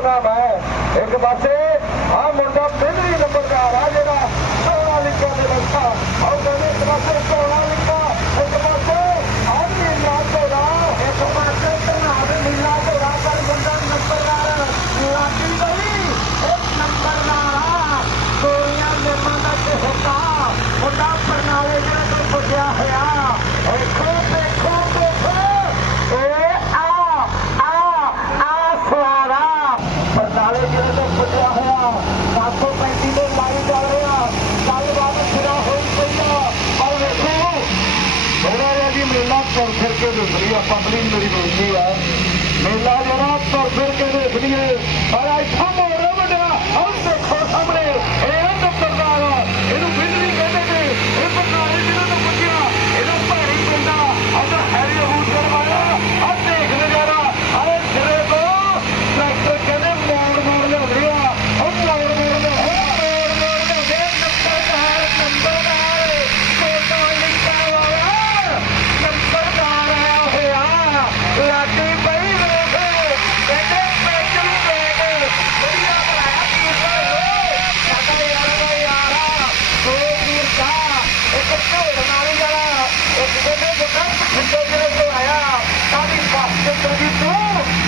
ਸਤਨਾਮ ਹੈ ਇੱਕ ਪਾਸੇ ਆ ਮੁੰਡਾ ਪਹਿਲੀ ਨੰਬਰ ਦਾ ਆ ਜਿਹੜਾ ਸੋਨਾ ਲਿਖਿਆ ਦੇ ਬੈਠਾ ਆਹ ਕਹਿੰਦੇ ਇੱਕ ਪਾਸੇ ਸੋਨਾ ਲਿਖਾ ਇੱਕ ਪਾਸੇ ਆ ਨੀਲਾ ਤੋੜਾ ਇੱਕ ਪਾਸੇ ਤਨਾਵੇ ਨੀਲਾ ਤੋੜਾ ਪਰ ਬੰਦਾ ਨੰਬਰਦਾਰ ਲਾਟੀ ਗਈ ਇੱਕ ਨੰਬਰਦਾਰ ਗੋਰੀਆਂ ਦੇ ਮਨ ਦਾ ਹੋਤਾ ਮੁੰਡਾ ਪਰਨਾਲੇ ਜਿਹੜਾ ਤੋਂ ਪੁੱਜਿਆ ਹੋਇਆ ਦੇਖੋ ਦੇਖੋ ਦੇਖੋ ਏ ਆ ਆ ਆ ਸਵਾਰਾ ਪਰਨਾਲੇ ਜਿਹੜੇ ਤੋਂ ਪੁੱਜਿਆ ਹੋਇਆ 735 ਦੇ ਲਾਈ ਚੱਲ ਰਿਹਾ ਗੱਲਬਾਤ ਸਿਰਾ ਹੋਈ ਪਈ ਆ ਪਰ ਵੇਖੋ ਥੋੜਾ ਜਿਹਾ ਜੀ ਮੇਲਾ ਤੁਰ ਫਿਰ ਕੇ ਦੇਖ ਲਈ ਆ ਪਬਲਿਕ ਮੇਰੀ ਬੇਨਤੀ ਆ ਮੇਲਾ ਜਿਹੜਾ ਤੁਰ ਫਿਰ ਕੇ ਦੇਖ ਲਈਏ ਪਰ ਇੱਥੋਂ ਮੋੜ ਵੱਡਾ ਆਹ ਦੇਖੋ ਸਾਹਮਣੇ ਇਹ ਆ ਨੰਬਰਦਾਰ ਇਹਨੂੰ ਬਿਜਲੀ ਕਹਿੰਦੇ ਨੇ ਇਹ ਪਰਨਾਲੇ ਜਿਹੜਾ ਤੋਂ ਪੁੱਜਿਆ ਇਹਦਾ ਭਾਰੀ ਪਿੰਡਾ ਅਦਰ ਹੈਰੀ ਅਬੂਦ ਕਰਵਾਇਆ ਆ ਦੇਖ ਨਜ਼ਾਰਾ ਅਰੇ ਸਿਰੇ ਤੋਂ ਟਰੈਕਟਰ ਕਹਿੰਦੇ ਮੋੜ ਮੋੜ ਲਿਆਉਂਦੇ ਆ ਉਹ ਮੋੜ ਮੋੜ ਲਿਆਉਂਦੇ ਆ ਮੋੜ ਮੋੜ ਲਿਆਉਂਦੇ ਆ ਨੰਬਰਦਾਰ ਨੰਬਰਦਾਰ ਕੋਟਾ ਲਿਖਾ ਹੋਇਆ ਨੰਬਰਦਾਰ ਆਇਆ ਹੋਇਆ ਲਾਡੀ ਪਈ ਵੇਖ ਕਹਿੰਦੇ ਪੈਚ ਨੂੰ ਵੇਖ ਵਧੀਆ ਬਣਾਇਆ ਕੀ ਸਾਡਾ ਯਾਰ ਦਾ ਯਾਰਾ ਦੋ ਵੀਰ ਦਾ ਇੱਕ ਢੋਲ ਨਾਲ ਵਾਲਾ ਇੱਕ ਕਹਿੰਦੇ ਬੁੱਢਾ ਬਠਿੰਡੇ ਜਿਹੜੇ ਤੋਂ ਆਇਆ ਸਾਡੀ ਬਾਸਕਟ ਦੀ ਤੂੰ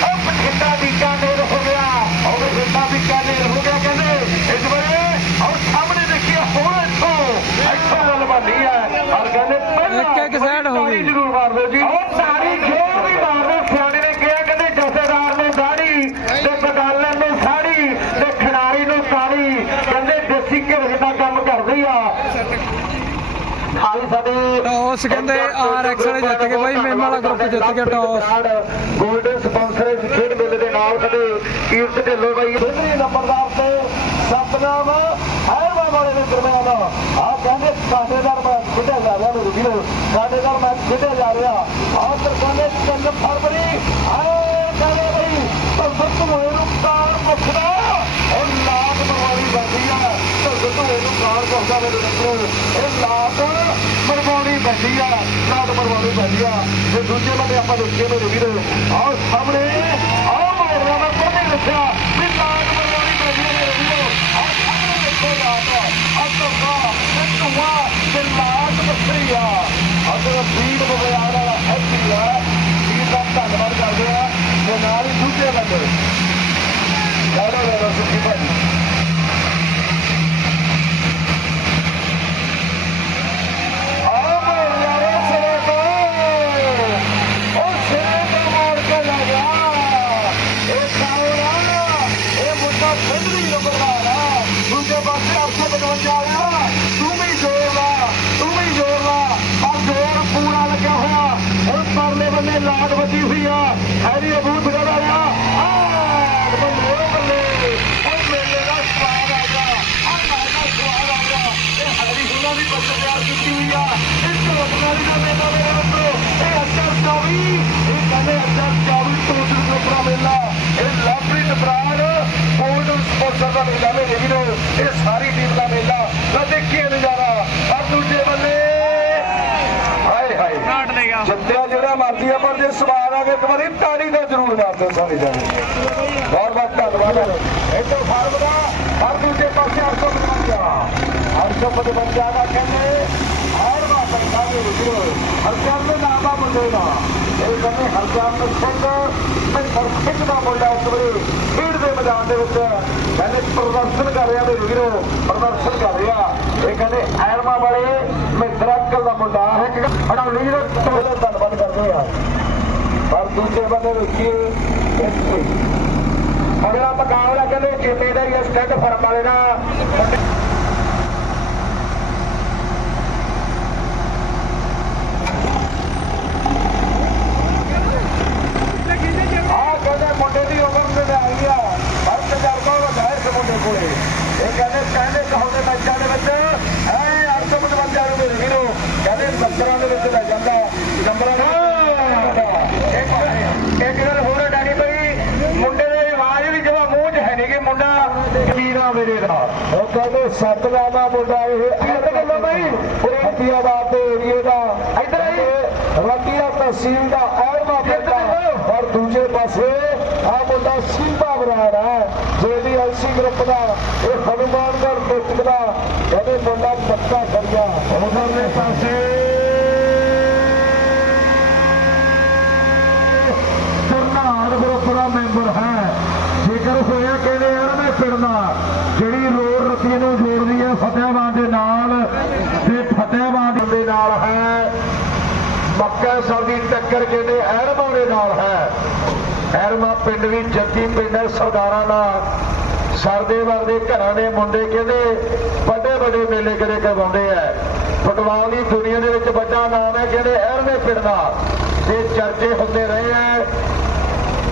ਉਹ ਬਠਿੰਡਾ ਬੀਕਾਨੇਰ ਹੋ ਗਿਆ ਉਹ ਬਠਿੰਡਾ ਬੀਕਾਨੇਰ ਹੋ ਗਿਆ ਕਹਿੰਦੇ ਇਸ ਵੇਲੇ ਔਰ ਸਾਹਮਣੇ ਦੇਖੀਏ ਹੁਣ ਇੱਥੋਂ ਇੱਥੋਂ ਗੱਲ ਬਣੀ ਹੈ ਔਰ ਕਹਿੰਦੇ ਪਹਿਲਾਂ ਇੱਕ ਇੱਕ side ਹੋ ਗਈ। ਜ਼ਰੂਰ ਮਾਰ ਦਿਓ ਜੀ ਉਹ ਸਾਰੀ ਜੋ ਵੀ ਮਾਰਦੇ ਸਿਆਣੇ ਨੇ ਕਿਹਾ ਕਹਿੰਦੇ ਜਥੇਦਾਰ ਨੂੰ ਦਾੜੀ ਤੇ ਬਗਾਲਣ ਨੂੰ ਸਾੜੀ ਤੇ ਖਿਡਾਰੀ ਨੂੰ ਤਾੜੀ ਕਹਿੰਦੇ ਕੰਮ ਕਰਦੀ ਆ। ਟੌਸ ਕਹਿੰਦੇ RX ਵਾਲੇ ਜਿੱਤ ਗਏ ਬਾਈ, ਮੇਮ ਵਾਲਾ group ਜਿੱਤ ਗਿਆ ਟੌਸ। ਗੋਲਡਨ ਸਪਾਂਸਰ ਇਸ ਖੇਡ ਮੇਲੇ ਦੇ ਨਾਲ ਸਾਡੇ ਕੀਰਤ ਢਿੱਲੋਂ ਬਾਈ ਦੂਸਰੇ ਨੰਬਰਦਾਰ ਤੇ ਸਤਨਾਮ ਹੈਵਾ ਵਾਲੇ ਦੇ ਦਰਮਿਆਨ। ਆ ਕਹਿੰਦੇ ਸਾਡੇਦਾਰ ਮੈਚ ਖੇਡਿਆ ਜਾ ਰਿਹਾ ਮੇਰੇ ਵੀਰੋ ਸਾਡੇਦਾਰ ਮੈਚ ਖੇਡਿਆ ਜਾ ਰਿਹਾ। ਆਹ ਤਰਕਾਨੇ 3 ਫਰਵਰੀ ਆਏ ਕਹਿੰਦੇ ਬਈ ਭਗਤ ਹੋਏ ਨੂੰ ਕਾਰ ਮੁਖਦਾ ਉਹ ਲਾਤ ਮਰਵਾਣੀ ਬੰਦੀ ਆ ਭਗਤ ਹੋਏ ਮੇਰੇ ਮਿੱਤਰੋ ਇਹ ਲਾਤ ਮਰਵਾਣੀ ਬੰਦੀ ਆ ਲਾਤ ਮਰਵਾਣੀ ਬੰਦੀ ਆ। ਤੇ ਦੂਜੇ ਬੰਦੇ ਆਪਾਂ ਦੇਖੀਏ ਮੇਰੇ ਵੀਰੋ ਆਹ ਸਾਹਮਣੇ ਆਹ ਮੋੜਿਆ ਮੈਂ ਕੋਨੇ ਰੱਖਿਆ ਵੀ ਲਾਤ ਮਰਵਾਣੀ ਬੰਦੀ ਆ ਮੇਰੇ ਵੀਰੋ ਆਹ ਸਾਹਮਣੇ ਦੇਖੋ ਲਾਤ ਆਹ ਧੱਕਾ, ਇਹ ਧੂਆ ਤੇ ਲਾਤ ਵੱਖਰੀ ਆ। ਅਗਰ ਫੀਡ ਬਗਿਆੜ ਵਾਲਾ ਹੈਪੀ ਆ। ਫੀਡ ਦਾ ਧੰਨਵਾਦ ਕਰਦੇ ਆ। ਤੇ ਨਾਲ ਹੀ ਦੂਜੇ ਬੰਦੇ। ਲਾੜੋ ਲਾੜੋ ਸੁਖੀ ਭਾਈ ਆਹ ਯਾਰੇ ਸਿਰੇ ਤੋਂ ਉਹ ਸਿਰੇ ਤੋਂ ਮਾਰ ਕੇ ਲਗਾ ਇਹ ਸਾਉਣਾ ਇਹ ਮੁੰਡਾ ਫੰਦਰੀ ਨੰਬਰਦਾਰ ਆ ਦੂਜੇ ਪਾਸੇ 855 ਆ ਤੂੰ ਵੀ ਜ਼ੋਰ ਲਾ ਤੂੰ ਵੀ ਜ਼ੋਰ ਲਾ ਪਰ ਜ਼ੋਰ ਪੂਰਾ ਲੱਗਿਆ ਹੋਇਆ ਹੁਣ ਪਰਲੇ ਬੰਨੇ ਲਾਗ ਵੱਜੀ ਹੋਈ ਆ ਹੈਰੀ ਅਬੂਤ ਗੜਾ ਆ ਆ ਬੱਲੇ ਬੱਲੇ ਉਹ ਮੇਲੇ ਦਾ ਸਵਾਦ ਆ ਗਿਆ ਆ ਦਾ ਸਵਾਦ ਆ ਗਿਆ ਇਹ ਹੈਰੀ ਹੁਣਾਂ ਦੀ ਪਸੰਦ ਤਿਆਰ ਕੀਤੀ ਹੋਈ ਆ ਇਸ ਰੋਟਨਾਲੀ ਦਾ ਮੇਲਾ ਮੇਰੇ ਮਿੱਤਰੋ ਇਹ ਅੱਛਾ 24 ਇਹ ਕਹਿੰਦੇ ਅੱਛਾ 24 ਟੋਟਲ ਕੋਪਰਾ ਮੇਲਾ ਇਹ ਲਵਪ੍ਰੀਤ ਬਰਾੜ ਸਪੋਰਟਸ ਦਾ ਮੇਲਾ ਮੇਰੇ ਵੀਰੋ ਇਹ ਸਾਰੀ ਟੀਮ ਦਾ ਮੇਲਾ ਤਾਂ ਦੇਖੀਏ ਨਜ਼ਾਰਾ। ਪਰ ਦੂਜੇ ਬੱਲੇ ਹਾਏ ਹਾਏ। ਨਾਟ ਲੇਗਾ ਜਿੱਤਿਆ ਜਿਹੜਾ ਮਰਦੀ ਆ ਪਰ ਜੇ ਸਵਾਰ ਆ ਗਏ ਇੱਕ ਵਾਰੀ ਤਾੜੀ ਦਾ ਜ਼ਰੂਰ ਮਾਰਦੇ ਸਾਰੇ ਜਾਣੇ। ਬਹੁਤ ਬਹੁਤ ਧੰਨਵਾਦ। ਇੱਥੋਂ ਫਾਰਮ ਦਾ ਹਰ ਦੂਜੇ ਪਾਸੇ 855 855 ਦਾ ਕਹਿੰਦੇ ਹਰ ਵਾਰ ਪੈਂਦਾ ਵੀ ਹਰ ਚਾਲ ਦੇ ਨਾਮ ਦਾ ਮੁੰਡੇ ਦਾ। ਇਹ ਕਹਿੰਦੇ ਹਰ ਚਾਲ ਨੂੰ ਸਿੰਘ ਦਾ ਮੁੰਡਾ ਇਸ ਵੇਲੇ ਖੇਡ ਦੇ ਮੈਦਾਨ ਦੇ ਵਿੱਚ ਕਹਿੰਦੇ ਪ੍ਰਦਰਸ਼ਨ ਕਰ ਰਿਹਾ ਮੇਰੇ ਵੀਰੋ ਪ੍ਰਦਰਸ਼ਨ ਕਰ ਰਿਹਾ ਇਹ ਕਹਿੰਦੇ ਐਰਮਾ ਵਾਲੇ ਮਹਿੰਦਰਾ ਅੰਕਲ ਦਾ ਮੁੰਡਾ ਹੈ ਕਿ ਅਡੌਲੀ ਦਾ ਤੁਹਾਡਾ ਧੰਨਵਾਦ ਕਰਦੇ ਆ ਪਰ ਦੂਜੇ ਬੰਦੇ ਵੇਖੀਏ ਇੱਥੇ ਅਗਲਾ ਮੁਕਾਬਲਾ ਕਹਿੰਦੇ ਚੇਤੇ ਦਾ ਹੀ ਸਟੈਂਡ ਫਰਮ ਵਾਲੇ ਦਾ ਆਹ ਕਹਿੰਦੇ ਮੁੰਡੇ ਦੀ ਉਮਰ ਤੇ ਆਈ ਆ ਪਰ ਤਜਰਬਾ ਵੱਡਾ ਹੈ ਇਸ ਮੁੰਡੇ ਕੋਲੇ ਇਹ ਕਹਿੰਦੇ ਮੈਚਾਂ ਦੇ ਵਿੱਚ। ਐ 855 ਨੂੰ ਮੇਰੇ ਵੀਰੋ ਕਹਿੰਦੇ ਨੰਬਰਾਂ ਦੇ ਵਿੱਚ ਲੈ ਜਾਂਦਾ ਨੰਬਰਾਂ ਵਿੱਚ ਇੱਕ ਗੱਲ ਹੋਰ ਡੈਡੀ ਭਾਈ ਮੁੰਡੇ ਦੀ ਆਵਾਜ਼ ਵੀ ਜਮਾ ਮੂੰਹ 'ਚ ਹੈ ਨਹੀਂ ਕਿ ਮੁੰਡਾ ਵੀਰਾ ਮੇਰੇ ਦਾ। ਉਹ ਕਹਿੰਦੇ ਸਤਲਾ ਦਾ ਮੁੰਡਾ ਇਹ। ਅੱਧ ਗੱਲੋਂ ਭਾਈ ਫਤਿਆਬਾਦ ਦੇ ਏਰੀਏ ਦਾ। ਇੱਧਰ ਆਈ ਰਤੀਆ ਤਹਿਸੀਲ ਦਾ ਐਰਮਾ ਪਿੰਡ ਔਰ ਦੂਜੇ ਪਾਸੇ ਆ ਮੁੰਡਾ ਸਿੰਧਾ ਬਰਾੜ ਹੈ ਜਿਹੜੀ ਐਲਸੀ ਗਰੁੱਪ ਦਾ। ਇਹ ਡਿਸਟ੍ਰਿਕਟ ਦਾ ਮੁੰਡਾ ਪੱਕਾ ਕਰਿਆ। ਉਧਰਲੇ ਪਾਸੇ। ਤਰਨਾੜ ਗਰੁੱਪ ਮੈਂਬਰ ਹੈ। ਜੇਕਰ ਹੋਇਆ ਕਹਿੰਦੇ ਯਾਰ ਮੈਂ ਪਿੰਡਦਾ ਜਿਹੜੀ ਰੋਡ ਰੱਤੀ ਨੂੰ ਜੋੜਦੀ ਹੈ ਫਤਿਆਬਾਦ ਦੇ ਨਾਲ। ਤੇ ਫਤਿਆਬਾਦ ਦੇ ਨਾਲ ਹੈ। ਮੱਕਾ ਸਾਹਿਬ ਦੀ ਟੱਕਰ ਕਹਿੰਦੇ ਐਰਮਾ ਦੇ ਨਾਲ ਹੈ? ਐਰਮਾ ਪਿੰਡ ਵੀ ਜੱਤੀ ਪਿੰਡ ਹੈ ਸਰਦਾਰਾਂ ਦਾ। ਸਰਦੇ ਵਰਦੇ ਘਰਾਂ ਦੇ ਮੁੰਡੇ ਕਹਿੰਦੇ ਵੱਡੇ ਵੱਡੇ ਮੇਲੇ ਕਿਤੇ ਕਰਵਾਉਂਦੇ ਐ ਫੁੱਟਬਾਲ ਦੀ ਦੁਨੀਆ ਦੇ ਵਿੱਚ ਵੱਡਾ ਨਾਮ ਹੈ ਕਹਿੰਦੇ ਐਰਮੇ ਪਿੰਡ ਦਾ ਤੇ ਚਰਚੇ ਹੁੰਦੇ ਰਹੇ ਐ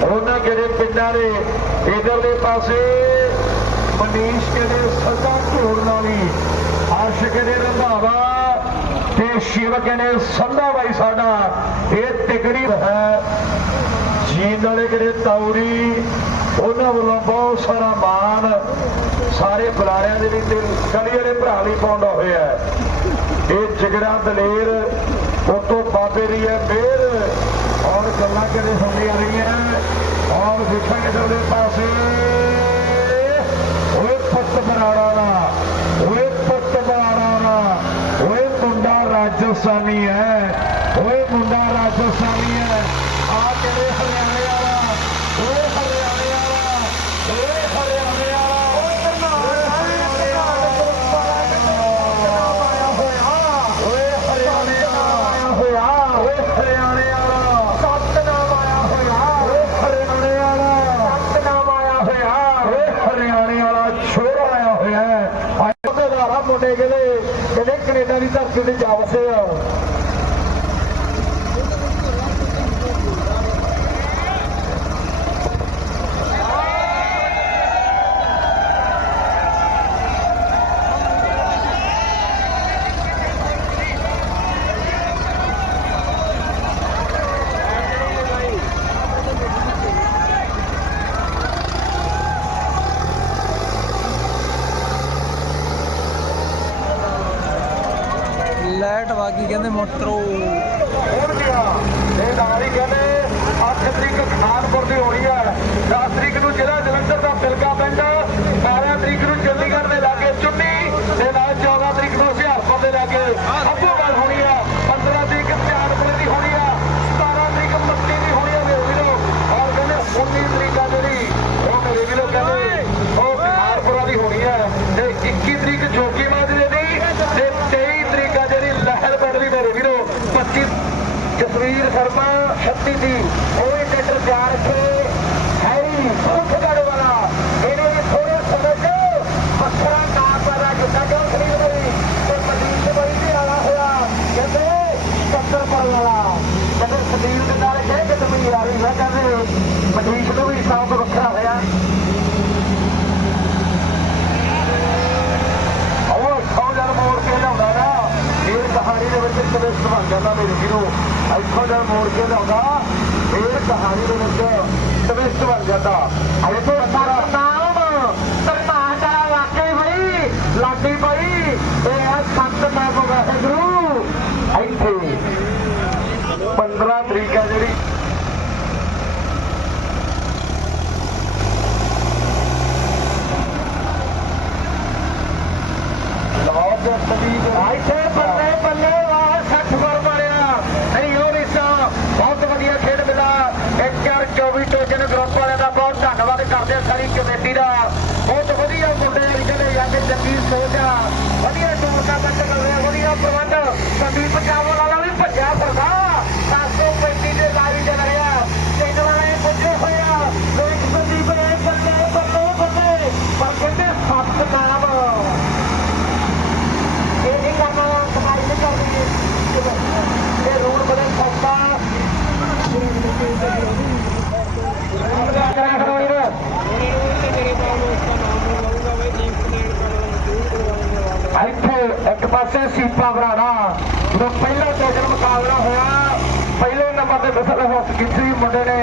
ਉਹਨਾਂ ਕਿਹੜੇ ਪਿੰਡਾਂ ਦੇ? ਇਧਰਲੇ ਪਾਸੇ ਮਨੀਸ਼ ਕਹਿੰਦੇ ਸਦਾ ਝੋੜ ਵਾਲੀ ਆਸ਼ਿਕ ਦੇ ਰੰਧਾਵਾ ਤੇ ਸ਼ਿਵ ਕਹਿੰਦੇ ਸੰਧਾ ਬਾਈ ਸਾਡਾ। ਇਹ ਤਿਗੜੀ ਹੈ। ਜੀਨ ਵਾਲੇ ਕਿਹੜੇ ਤੌੜੀ? ਉਹਨਾਂ ਵੱਲੋਂ ਬਹੁਤ ਸਾਰਾ ਮਾਣ ਸਾਰੇ ਬੁਲਾਰਿਆਂ ਦੇ ਵਿੱਚ ਤੇ ਵਾਲੇ ਭਰਾ ਲਈ ਪਾਉਂਦਾ ਹੋਇਆ ਇਹ ਜਿਗੜਾ ਦਲੇਰ ਉਤੋਂ ਬਾਬੇ ਦੀ ਹੈ ਮੇਰ ਔਰ ਗੱਲਾਂ ਕਦੇ ਹੁੰਦੀਆਂ ਰਹੀਆਂ ਔਰ ਦੇਖਾਂਗੇ ਉਹਦੇ ਪਾਸੇ। ਓਏ ਪੁੱਤ ਬਰਾੜਾ ਦਾ, ਓਏ ਪੱਤ ਬਰਾੜਾ ਦਾ, ਓਏ ਮੁੰਡਾ ਰਾਜਸਥਾਨੀ ਹੈ ਓਏ ਮੁੰਡਾ ਰਾਜਸਥਾਨੀ ਹੈ ਆ ਕਿਹੜੇ ਹਰਿਆਣੇ ਵਾਲਾ ਓਏ ਹਰਿਆਣੇ ਵਾਲਾ ਓਏ ਹਰਿਆਣੇ ਵਾਲਾ ਓਏ ਹਰਿਆਣੇ ਓਏ ਹਰਿਆਣੇ ਆਇਆ ਹੋਇਆ ਓਏ ਹਰਿਆਣੇ ਵਾਲਾ ਸਤਨਾਮ ਆਇਆ ਹੋਇਆ ਓਏ ਹਰਿਆਣੇ ਵਾਲਾ ਸਤਨਾਮ ਆਇਆ ਹੋਇਆ ਓਏ ਹਰਿਆਣੇ ਵਾਲਾ ਛੋਰਾ ਆਇਆ ਹੋਇਆ ਅੱਜ ਉਹਦੇ ਦਾ ਮੁੰਡੇ ਕਹਿੰਦੇ ਕਹਿੰਦੇ ਕੈਨੇਡਾ ਦੀ ਧਰਤੀ ਤੇ ਜਾ ਵਸੇ ਆ। siguiente mostró ਜਸਵੀਰ ਸ਼ਰਮਾ 36 ਦੀ ਉਹ ਇਹ ਟੈਂਡਰ ਤਿਆਰ ਕੇ ਹੈਰੀ ਸੁਖਗੜ ਵਾਲਾ। ਇਹਨੇ ਵੀ ਥੋੜੇ ਸਮੇਂ ਚ ਵੱਖਰਾ ਨਾਮ ਪੈਦਾ ਕੀਤਾ ਕਿਉਂ ਸਰੀਰ ਬਈ ਤੇ ਮਦੀਨ ਬਈ ਵੀ ਆਲਾ ਹੋਇਆ। ਕਹਿੰਦੇ ਕੱਤਰ ਪਰ ਵਾਲਾ। ਕਹਿੰਦੇ ਸਦੀਰ ਦੇ ਨਾਲ ਕਹਿ ਕੇ ਤਮੀਰ ਆ ਰਹੀ ਹੈ। ਕਹਿੰਦੇ ਮਦੀਨ ਤੋਂ ਵੀ ਸਾਹ ਤੋਂ ਵੱਖਰਾ ਹੋਇਆ। ਉਹ ਸੌਜਰ ਮੋੜ ਕੇ ਲਿਆਉਂਦਾ ਨਾ। ਇਹ ਕਹਾਣੀ ਦੇ ਵਿੱਚ ਕਵਿਸਟ ਬਣ ਜਾਂਦਾ ਮੇਰੇ ਵੀਰੋ ਇੱਥੋਂ ਜਦ ਮੋੜ ਕੇ ਲਿਆਉਂਦਾ। ਫਿਰ ਕਹਾਣੀ ਦੇ ਵਿੱਚ ਟਵਿਸਟ ਬਣ ਜਾਂਦਾ। ਅਜੇ ਤੋਂ ਸਾਰਾ ਨਾਮ ਸਰਤਾਜ ਦਾ ਵਾਕਈ ਬਈ ਲਾਡੀ ਬਈ ਇਹ ਆ ਸੰਤ ਨਾਮ ਵਾਹਿਗੁਰੂ ਇੱਥੇ 15 ਤਰੀਕ ਹੈ ਜਿਹੜੀ ਲੌਜ ਸਦੀਕ ਇੱਥੇ ਬੱਲੇ ਬੱਲੇ ਵਾਹ 60 ਗੋਲ ਮਾਰਿਆ ਨਹੀਂ ਉਹ ਰਿਸਾ ਬਹੁਤ ਵਧੀਆ ਖੇਡ ਮਿਲਾ 1-4-24 ਟੋਜਨ ਗਰੁੱਪ ਵਾਲਿਆਂ ਦਾ ਬਹੁਤ ਧੰਨਵਾਦ ਕਰਦੇ ਹਾਂ ਸਾਰੀ ਕਮੇਟੀ ਦਾ। ਬਹੁਤ ਵਧੀਆ ਮੁੰਡੇ ਜਿਹੜੇ ਜਾਂਦੇ ਚੰਗੀ ਸੋਚ ਆ ਵਧੀਆ ਟੋਕਾ ਤੱਕ ਕਰ ਰਿਹਾ, ਵਧੀਆ ਪ੍ਰਬੰਧ। ਸੰਦੀਪ ਚਾਵਲ ਵਾਲਾ ਵੀ ਭੱਜਿਆ ਫਿਰਦਾ 735 ਦੇ ਲਾਈ ਚੱਲ ਰਿਹਾ ਸਿੰਗਲਾਂ ਨੇ ਪੁੱਜੇ ਹੋਇਆ ਵੇਖ ਸੰਦੀਪ ਨੇ ਬੱਲੇ ਬੱਲੇ ਬੱਲੇ ਪਰ ਕਹਿੰਦੇ ਸੱਤ ਨਾਮ ਇਹ ਨਹੀਂ ਕਰਨਾ ਕਮਾਈ ਨਹੀਂ ਕਰਨੀ ਇਹ ਰੂਲ ਬੜੇ ਸੌਖਾ ਕਰਾ ਕਰੋ ਇਹ ਇੱਥੇ ਇੱਕ ਪਾਸੇ ਬਰਾੜਾ ਜਦੋਂ ਪਹਿਲਾ ਟੋਕਨ ਮੁਕਾਬਲਾ ਹੋਇਆ, ਪਹਿਲੇ ਨੰਬਰ ਤੇ ਬਿਸਲ ਹਸਕੀਸੀ ਮੁੰਡੇ ਨੇ।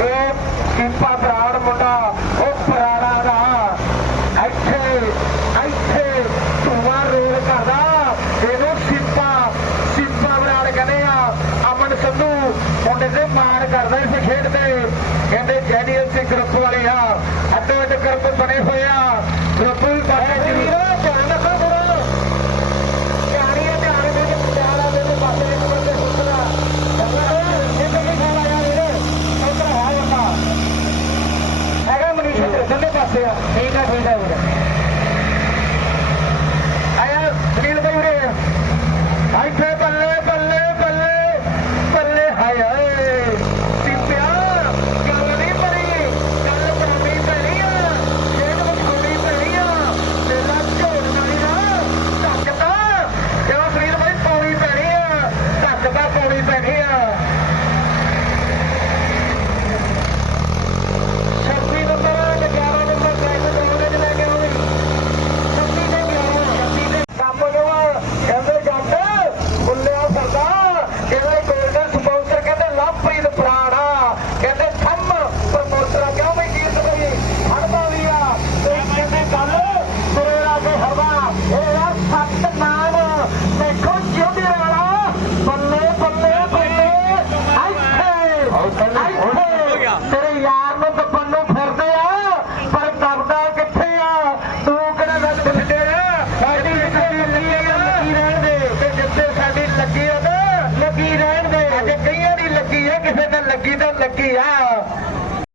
ਇਹ ਸੀਪਾ ਬਰਾੜ ਮੁੰਡਾ, ਉਹ ਬਰਾੜਾ ਦਾ ਇੱਥੇ ਇੱਥੇ ਧੂਆ ਰੋਲ ਕਰਦਾ। ਇਹਨੂੰ ਸੀਪਾ ਸੀਪਾ ਬਰਾੜ ਕਹਿੰਦੇ ਆ, ਅਮਨ ਸੰਧੂ ਮੁੰਡੇ ਤੇ ਮਾਰ ਕਰਦਾ ਇਸ ਖੇਡ ਤੇ। ਕਹਿੰਦੇ ਜੈਨੀਅਲ ਸਿੰਘ ਅੱਡੋ ਅੱਡ ਗਰੁੱਪ ਬਣੇ ਹੋਏ ਆ।